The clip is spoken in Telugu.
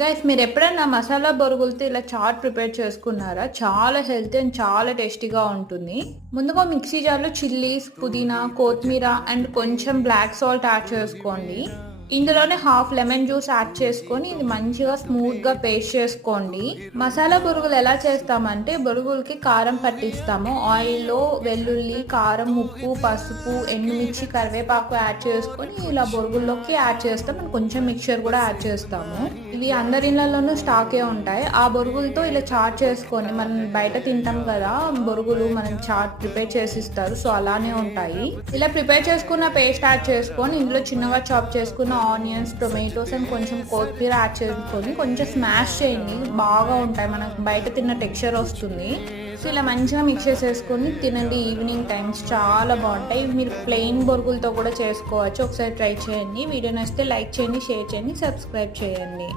గైస్ మీరు ఎప్పుడైనా మసాలా బొరుగులతో ఇలా చాట్ ప్రిపేర్ చేసుకున్నారా? చాలా హెల్తీ అండ్ చాలా టేస్టీగా ఉంటుంది. ముందుగా మిక్సీ జార్లో చిల్లీస్ పుదీనా కొత్తిమీర అండ్ కొంచెం బ్లాక్ సాల్ట్ యాడ్ చేసుకోండి. ఇందులోనే హాఫ్ లెమన్ జ్యూస్ యాడ్ చేసుకొని ఇది మంచిగా స్మూత్గా పేస్ట్ చేసుకోండి. మసాలా బొరుగులు ఎలా చేస్తామంటే బొరుగులకి కారం పట్టిస్తాము. ఆయిల్లో వెల్లుల్లి కారం ఉప్పు పసుపు ఎండుమిర్చి కరివేపాకు యాడ్ చేసుకొని ఇలా బొరుగుల్లోకి యాడ్ చేస్తాం. మనం కొంచెం మిక్చర్ కూడా యాడ్ చేస్తాము. ఇవి అందరి ఇళ్ళలోనూ స్టాకే ఉంటాయి. ఆ బొరుగులతో ఇలా చాట్ చేసుకొని మనం బయట తింటాం కదా బొరుగులు మనం చాట్ ప్రిపేర్ చేసి ఇస్తారు సో అలానే ఉంటాయి. ఇలా ప్రిపేర్ చేసుకున్న పేస్ట్ యాడ్ చేసుకొని ఇందులో చిన్నగా చాప్ చేసుకున్న ఆనియన్స్ టొమాటోస్ అండ్ కొంచెం కొత్తిమీర యాడ్ చేసుకొని కొంచెం స్మాష్ చేయండి. బాగా ఉంటాయి. మనకు బయట తిన్న టెక్స్చర్ వస్తుంది. సో ఇలా మంచిగా మిక్స్ చేసేసుకొని తినండి. ఈవినింగ్ టైమ్స్ చాలా బాగుంటాయి. మీరు ప్లెయిన్ బొరుగులతో కూడా చేసుకోవచ్చు. ఒకసారి ట్రై చేయండి. వీడియో నచ్చితే లైక్ చేయండి షేర్ చేయండి సబ్స్క్రైబ్ చేయండి.